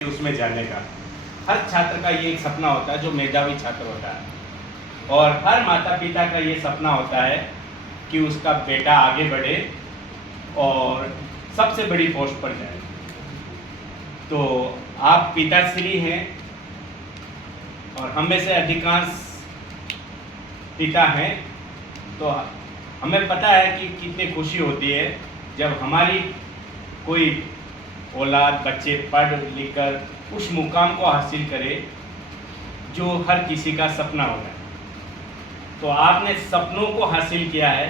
उसमें जाने का। हर छात्र का ये एक सपना होता है जो मेधावी छात्र होता है, और हर माता पिता का ये सपना होता है कि उसका बेटा आगे बढ़े और सबसे बड़ी पोस्ट पर जाए। तो आप पिताश्री हैं और हम में से अधिकांश पिता हैं, तो हमें पता है कि कितनी खुशी होती है जब हमारी कोई औलाद बच्चे पढ़ लिख कर उस मुकाम को हासिल करे जो हर किसी का सपना होता है। तो आपने सपनों को हासिल किया है,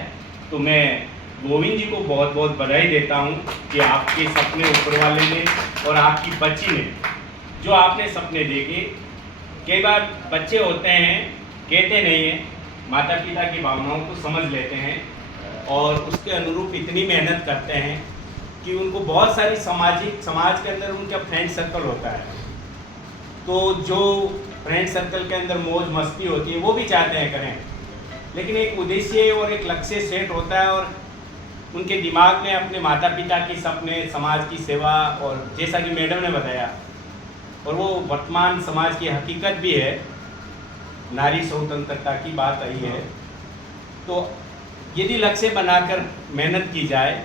तो मैं गोविंद जी को बहुत बहुत बधाई देता हूँ कि आपके सपने ऊपर वाले ने और आपकी बच्ची ने जो आपने सपने देखे। कई बार बच्चे होते हैं कहते नहीं हैं, माता पिता की भावनाओं को समझ लेते हैं और उसके अनुरूप इतनी मेहनत करते हैं कि उनको बहुत सारी समाज के अंदर उनका फ्रेंड सर्कल होता है, तो जो फ्रेंड सर्कल के अंदर मौज मस्ती होती है वो भी चाहते हैं करें, लेकिन एक उद्देश्य और एक लक्ष्य सेट होता है और उनके दिमाग में अपने माता पिता के सपने, समाज की सेवा, और जैसा कि मैडम ने बताया और वो वर्तमान समाज की हकीकत भी है, नारी स्वतंत्रता की बात आई है। तो यदि लक्ष्य बनाकर मेहनत की जाए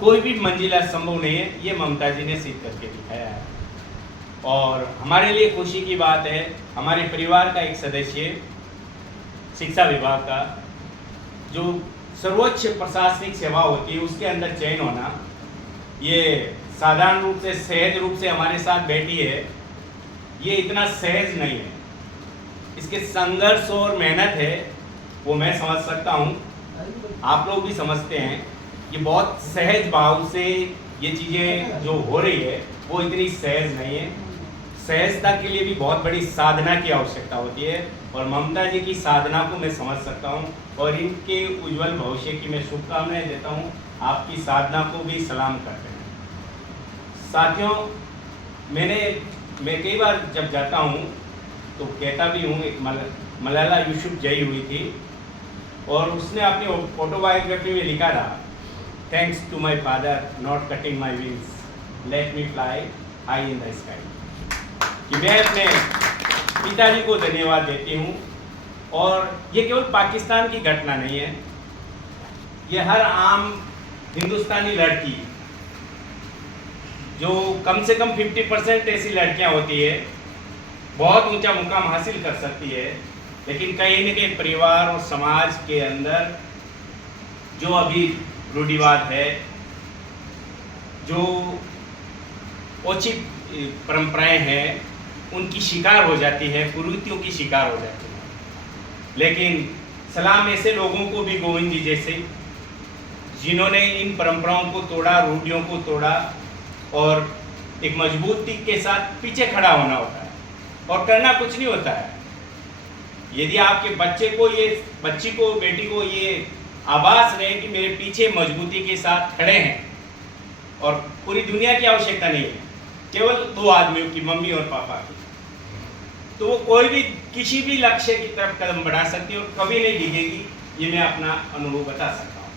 कोई भी मंजिला संभव नहीं है, ये ममता जी ने सिद्ध करके दिखाया है। और हमारे लिए खुशी की बात है, हमारे परिवार का एक सदस्य शिक्षा विभाग का जो सर्वोच्च प्रशासनिक सेवा होती है उसके अंदर चयन होना, ये साधारण रूप से सहज रूप से हमारे साथ बैठी है, ये इतना सहज नहीं है। इसके संघर्ष और मेहनत है वो मैं समझ सकता हूँ, आप लोग भी समझते हैं। ये बहुत सहज भाव से ये चीज़ें जो हो रही है वो इतनी सहज नहीं है। सहजता के लिए भी बहुत बड़ी साधना की आवश्यकता होती है, और ममता जी की साधना को मैं समझ सकता हूँ और इनके उज्जवल भविष्य की मैं शुभकामनाएं देता हूँ। आपकी साधना को भी सलाम करते हैं। साथियों, मैं कई बार जब जाता हूँ तो कहता भी हूँ, एक मलाला यूसुफजई हुई थी और उसने अपनी ऑटोबायोग्राफी में लिखा था, thanks to my father not cutting my wings, let me fly high in the sky. कि मैं अपने पिताजी को धन्यवाद देती हूँ। और ये केवल पाकिस्तान की घटना नहीं है, ये हर आम हिंदुस्तानी लड़की जो कम से कम 50% ऐसी लड़कियाँ होती है बहुत ऊंचा मुकाम हासिल कर सकती है, लेकिन कहीं न कहीं परिवार और समाज के अंदर जो अभी रूढ़िवाद है, जो उचित परंपराएं हैं, उनकी शिकार हो जाती है, कुरीतियों की शिकार हो जाती है। लेकिन सलाम ऐसे लोगों को भी, गोविंद जी जैसे, जिन्होंने इन परंपराओं को तोड़ा, रूढ़ियों को तोड़ा और एक मजबूती के साथ पीछे खड़ा होना होता है और करना कुछ नहीं होता है। यदि आपके बच्चे को, ये बच्ची को, बेटी को ये आभास रहे कि मेरे पीछे मजबूती के साथ खड़े हैं और पूरी दुनिया की आवश्यकता नहीं है, केवल 2 आदमियों की, मम्मी और पापा की, तो वो कोई भी किसी भी लक्ष्य की तरफ कदम बढ़ा सकती है और कभी नहीं डिगेगी। ये मैं अपना अनुभव बता सकता हूँ।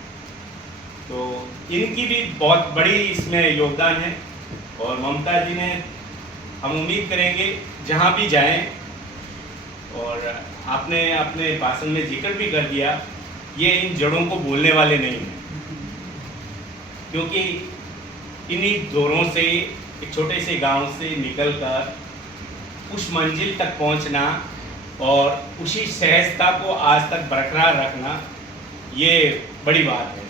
तो इनकी भी बहुत बड़ी इसमें योगदान है और ममता जी ने, हम उम्मीद करेंगे जहाँ भी जाएं, और आपने अपने भाषण में जिक्र भी कर दिया, ये इन जड़ों को भूलने वाले नहीं हैं, क्योंकि इन्हीं दौरों से, एक छोटे से गांव से निकलकर उस मंजिल तक पहुंचना और उसी सहजता को आज तक बरकरार रखना, ये बड़ी बात है।